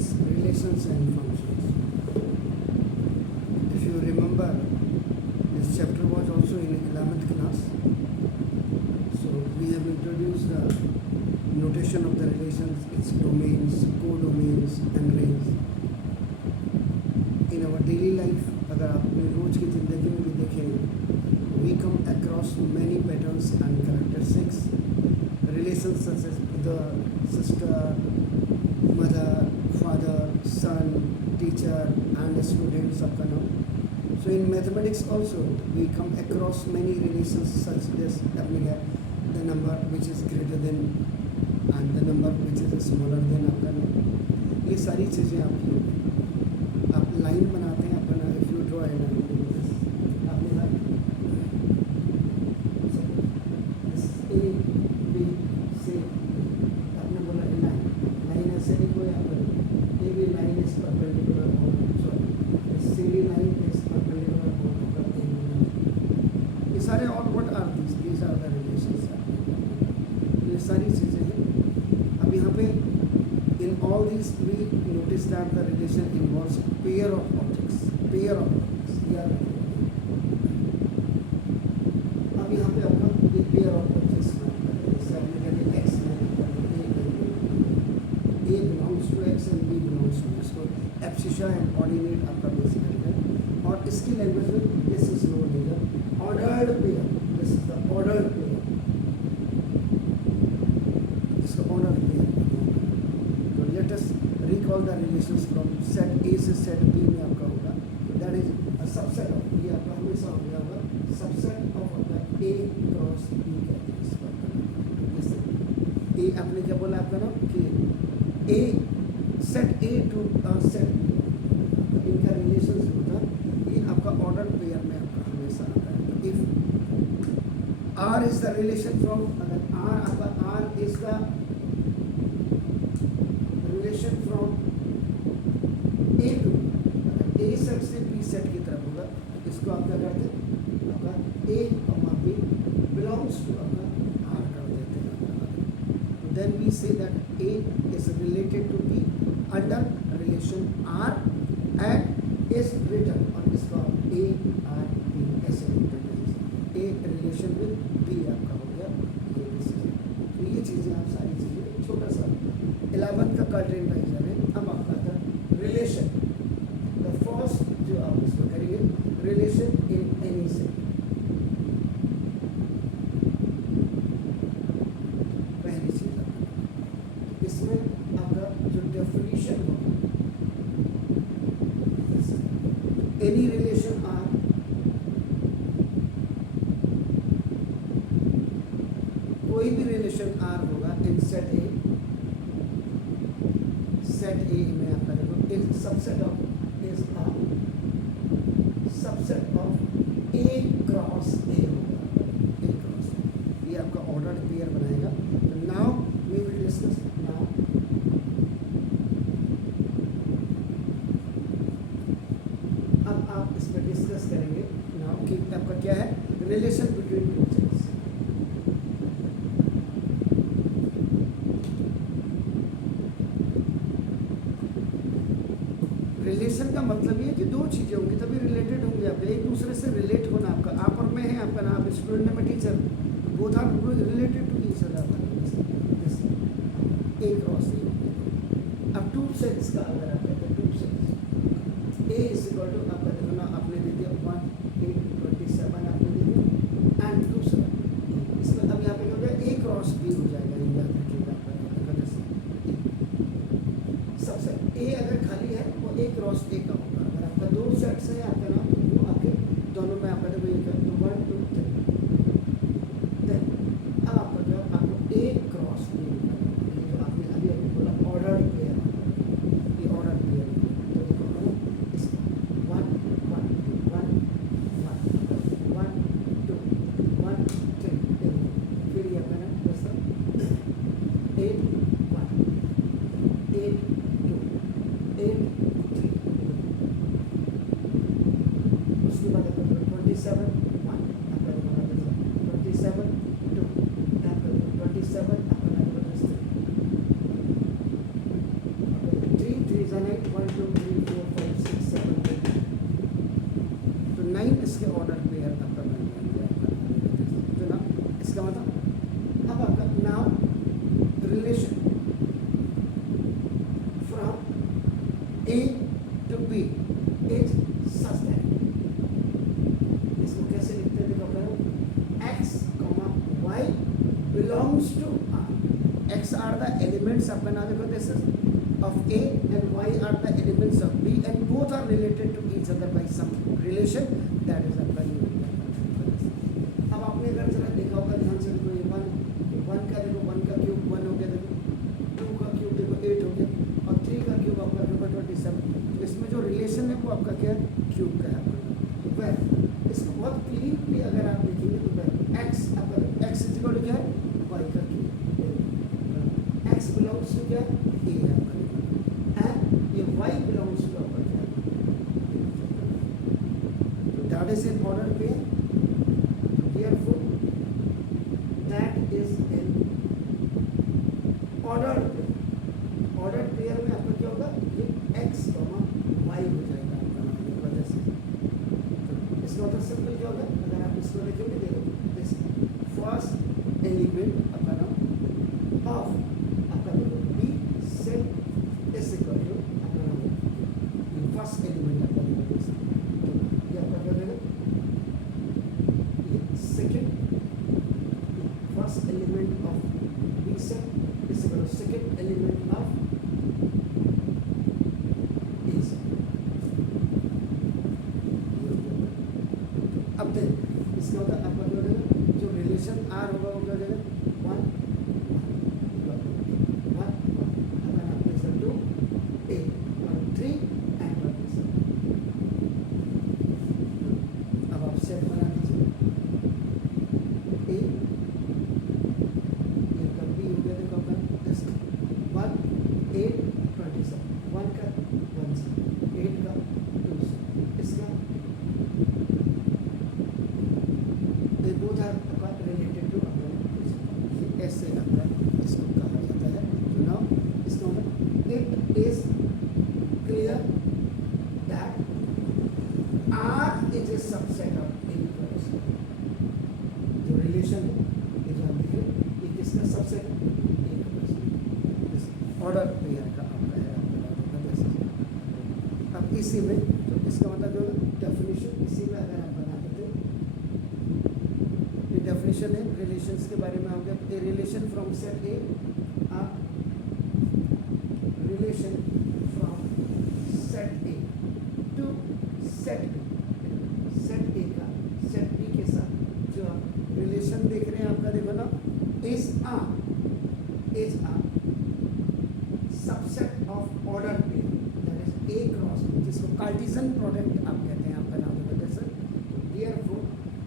is relations and functions. If you remember, this chapter was also in 11th class. So we have introduced the notation of the relations, its domains, codomains and range. In our daily life, अगर आप अपनी रोज की ज़िंदगी में भी देखें, we come across many patterns and characteristics. Relations such as brother, sister, mother, father, son, teacher and student सबका नाम. So in mathematics also we come across many relations such as the number which is greater than and the number which is smaller than आपका नाम. ये सारी चीज़ें आपकी होगी. आप लाइन बनाते हैं अपना, if you draw a line, आपने लाइन A B C आपने बोला लाइन ऐसे नहीं कोई आप A B line is perpendicular on CD line is perpendicular on A. ये सारे और what are these are the relations. ये सारी चीज़ें हैं. अब यहाँ पे in all these we notice that the relation involves pair of objects. याद रखिए. अब यहाँ पे आपका ये pair of objects जैसे आपने कहते x में A belongs to x and B belongs to x. तो एब्सिशा एंड ऑर्डिनेट आपका बेसिकली है. और इसकी लैंग्वेज में this is known as ordered pair. This is the ordered pair. इसको ऑर्डर्ड पेयर. तो let us recall the relations from set A से set B में आपका होगा. That is a subset of, ये आपका हमेशा हो गया होगा सबसेट ऑफ आपका ए क्रॉस बी कहते हैं इसको. जैसे ए आपने क्या बोला आपका नाम कि A set A to set B, इनका रिलेशन होता ये आपका ऑर्डर पेयर में आपका हमेशा आता है. If R is the relation from, अगर आर आपका R is the relation from A to, अगर ए सेट से बी सेट की तरफ होगा तो इसको आप क्या करते हैं आपका A comma B belongs to आपका आर कर देते हैं. Then we say that A is related to B under relation R and is written on इसका A R B ऐसे A relation with B आपका हो गया ये डिसीजन. तो ये चीज़ें आप सारी चीज़ें छोटा सा 11th का कर्टेन राइजर है. अब आपका था रिलेशन. द फर्स्ट जो आप इसको करेंगे रिलेशन इन एनी से. पहली चीज़ इसमें आपका जो डेफिनेशन होगा, एनी रिलेशन आर कोई भी रिलेशन आर होगा इन सेट ए. सेट ए में आपका देखो is subset of is a subset of A cross A होगा. ए क्रॉस ये आपका ऑर्डर्ड पेयर बनाएगा. तो now we will discuss now इस पर डिस्कस करेंगे नाउ कि आपका क्या है relation between two things. Relation का मतलब ये कि दो चीज़ें होंगी तभी रिलेटेड होंगे. आप एक दूसरे से रिलेट होना, आपका आप और मैं है, आपका नाम स्टूडेंट में teacher, both are related to each other. A cross A. अब टू सेट्स का अगर आप कहते हैं two sets A is equal to आपका देखना आपने दे दिया 1 8 27 आपने दे दिया एंड दूसरा इसमें अब यहाँ पे हो गया ए क्रॉस बी हो जाएगा. ये याद रखिएगा आपका सबसे ए अगर खाली है वो ए क्रॉस ए का होगा. अगर आपका दो सेट्स है आपका नाम तो वो आपके दोनों में आपका देखो ये तो 1 2 3 देन अब आपका जो आपको ए क्रॉस बी होगा. ये जो आपने अभी अभी बोला ऑर्डर पेयर, ये ऑर्डर पेयर. तो देखो इसका 1 1 2 1 1 1 A to B is such that, इसको कैसे लिखते हैं देखो करो, x, y belongs to R. X are the elements of बना देखो this is of A and Y are the elements of B and both are related to each other by some relation that is आपका union. अब आपने अगर जरा देखा होगा ध्यान से देखो ये वन का देखो, वन का क्यूब 1 हो गया, देखो 2 का क्यूब देखो 8 हो गया, और 3 का क्यूब आपका देखो 27. तो इसमें जो रिलेशन है वो आपका क्या है, क्यूब का है आपका. तो वह इसको बहुत क्लीनली अगर आप देखेंगे तो वह x आपका x इज इक्वल टू क्या है, y का क्यूब, x बिलोंग्स टू क्या है, A है आपका, एंड ये y बिलोंग्स टू आपका क्या है, तो that is in order pair. Therefore, that is an ordered pair. Ordered pair में आपका क्या होगा, ये x, y हो जाएगा आपका नाम की वजह से. तो इसका मतलब सिंपल क्या होगा, अगर आप इसको लिखेंगे देखो, दिस फर्स्ट एलिमेंट आपका नाम ऑफ आपका देखो b set is equal to आपका नाम फर्स्ट एलिमेंट आपका देखो this. तो ये आपका क्या देगा, second first element of B set is equal to second element of A set. अब देख इसका होता है आपका क्या होगा, जो रिलेशन R होगा वो क्या हो जाएगा, 1 आपका नाम है 2 A और 3 and 1 is. अब आप सेट बना दीजिए A, ये का B हो गया देखो आपका 1 8 27, 1 का 1 से, 8 का 2 से, इसका they both are related to अपना ऐसे अपना इसको कहा जाता है. तो नाउ इसका मतलब it is clear that R is a subset of A plus. जो रिलेशन है ये जो हम देखें ये किसका सबसेट है, ऑर्डर पेयर का आपका है आपका. अब इसी में तो इसका मतलब जो डेफिनेशन इसी में अगर आप बना देते, ये डेफिनेशन है रिलेशंस के बारे में. हो गया A relation from set A, relation from set A to set B, set A का सेट बी के साथ जो आप रिलेशन देख रहे हैं आपका देखो ना, is a subset of order pair that is A cross B, जिसको कार्टेशियन प्रोडक्ट आप कहते हैं आपका नाम है जैसे. Therefore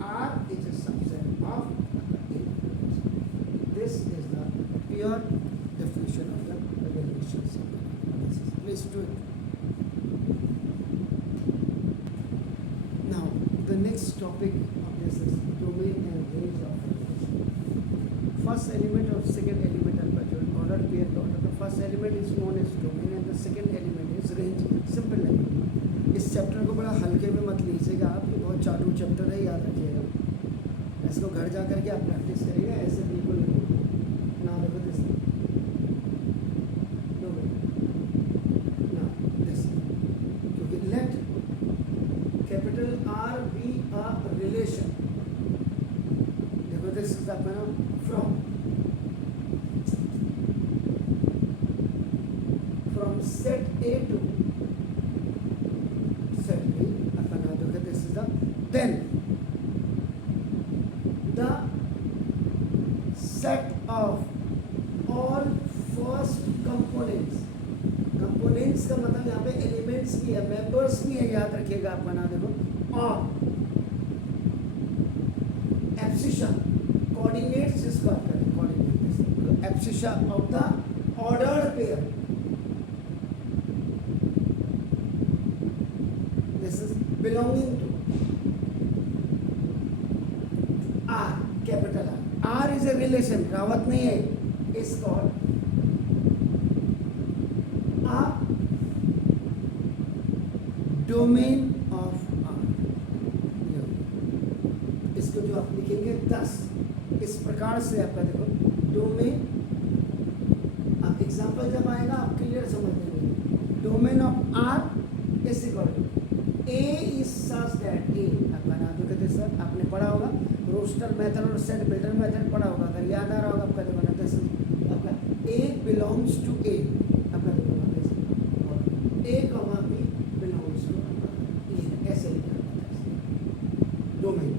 R is a subset of A. This is the pure definition of the relationship. Please do it. Now the next topic of this is domain and range of relation. First element और second element आपका जो ordered pair का होता है, the first element is known as domain and the second element is range. Simple है. इस chapter को बड़ा हल्के में मत लीजिएगा आप, ये बहुत चालू चैप्टर है, याद रखिएगा. इसको घर जा करके आप प्रैक्टिस करिएगा, ऐसे बिल्कुल नहीं ना. देखो दिस ना दिस, क्योंकि let capital R be a relation. देखो दिस इज आपका नाम from set A to set B आपका नाम देखो this is the, then the set of all first components. components का मतलब यहाँ पे elements भी है, members भी है, याद रखिएगा आपका नाम देखो. और abscissa coordinates जिसको आप कहते हैं coordinates, abscissa of the ordered pair. This is belonging to R, capital R. R is a relation, Rawat नहीं है, is called a domain of R. इसको जो आप लिखेंगे 10 इस प्रकार से आपका देखो डोमेन. अब एग्जाम्पल जब आएगा आप क्लियर समझ लेंगे. Domain of R is equal to A is such that A. आपका नाम तो कहते सर आपने पढ़ा होगा रोस्टर मेथड और सेट बिल्डर मेथड पढ़ा होगा, अगर याद आ रहा होगा आपका देखो ना आपका ए बिलोंग्स टू ए, आपका देखो ना A comma B belongs to A, ऐसे लिखा है डोमेन।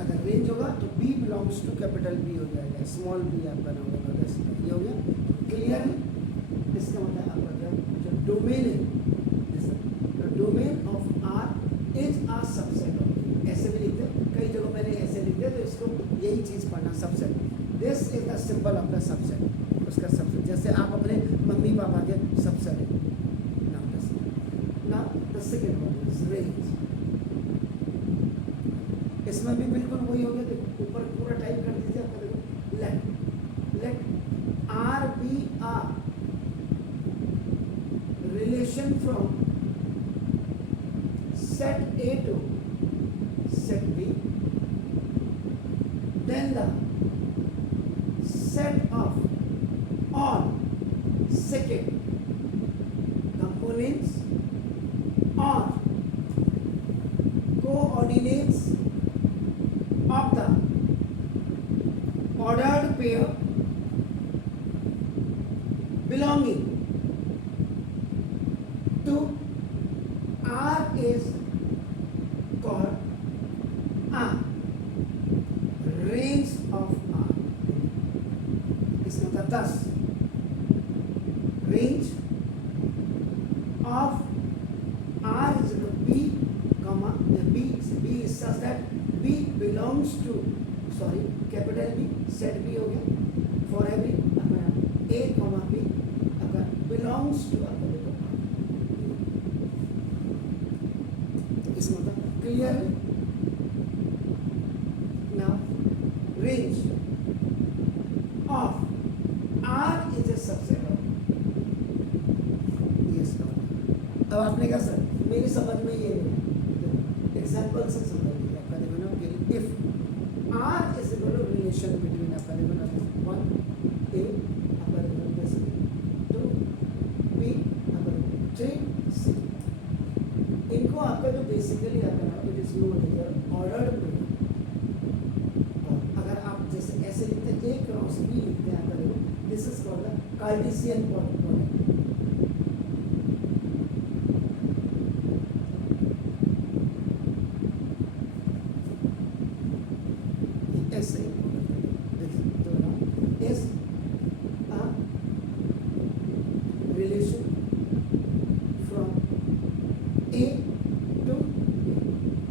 अगर रेंज होगा तो B belongs to capital B हो जाएगा, स्मॉल बी आपका नाम होगा, ये हो गया क्लियर है। इसका मतलब आपका क्या जो डोमेन है, domain of R is a subset of A, ऐसे भी लिखते हैं, कई जगह मैंने ऐसे लिख दिया, तो इसको यही चीज़ पढ़ना subset. This is the symbol of the subset, उसका सबसेट, जैसे आप अपने मम्मी पापा के सबसेट है। Now the second one is range. इसमें भी बिल्कुल वही हो गया, देखो ऊपर पूरा टाइप कर दीजिए आपका, देखो let R be a relation from set A to set B, then the set of all second components or coordinates of the ordered pair belonging to R is called a range of R. इसका मतलब 10 range of R is equal to B, comma B is such that B belongs to capital B, set B हो गया for every A, comma B belongs to इसका मतलब clear है। Now range of R is a subset of, ये इसका मतलब। अब आपने कहा सर मेरी समझ में ये नहीं, एग्जांपल से समझ लीजिए। आपका देखो ना कि if R is equal to relation between आपका देखो ना 1 ए आपका देखो ना 2 बी आपका 3 सी, इनको आपका जो बेसिकली आपका नाम it is known ordered pair. अगर आप जैसे ऐसे लिखते हैं ए क्रॉस बी लिखते हैं आपका देखो, this is called the Cartesian product. ऐसे तो ना is a relation from A to,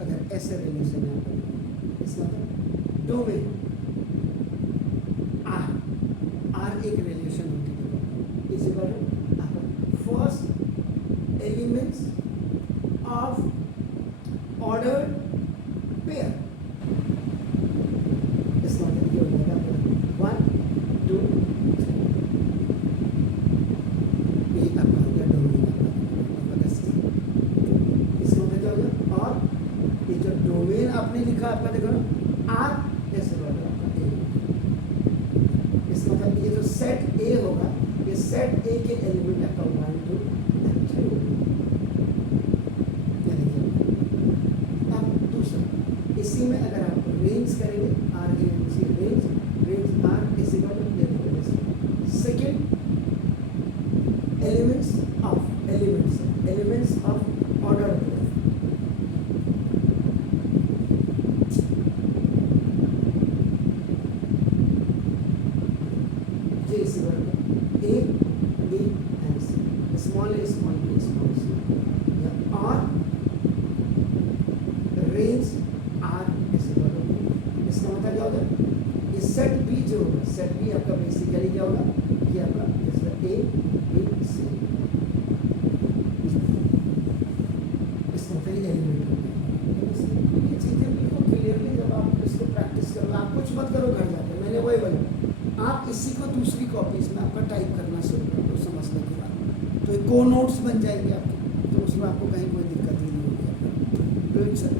अगर ऐसे रिलेशन है इसका मतलब डोमेन आर एक रिलेशन होती है, इसी पर first elements of ordered pair. इसका मतलब ये हो जाएगा 1 2 3 ये आपका हो गया डोमेन आपका। और ये जो डोमेन आपने लिखा आपका देखो ना आर ऐसे होगा आपका ए, इसका मतलब ये जो सेट ए होगा, ये सेट ए के एलिमेंट आपका 1 2 3 अब दूसरा इसी में अगर आप रेंज करेंगे आर रेंज आर इसी का second elements of order A, B and C, small a, small b, small c, or range R is equal to, इसका मतलब क्या होगा, ये सेट B जो होगा, सेट B आपका बेसिकली क्या होगा, ये आपका जैसे A, B, C, इसका पहले एलिमेंट होगा। ये चीज़ें बिल्कुल क्लियरली जब आप इसको प्रैक्टिस करोगे, आप कुछ मत करो घर जाके, मैंने वही बोला, आप इसी को दूसरी कॉपीज में आपका टाइप करना शुरू कर दो समझने के बाद, तो को नोट्स बन जाएंगे आपके, तो उसमें आपको कहीं कोई दिक्कत ही नहीं होगी। सर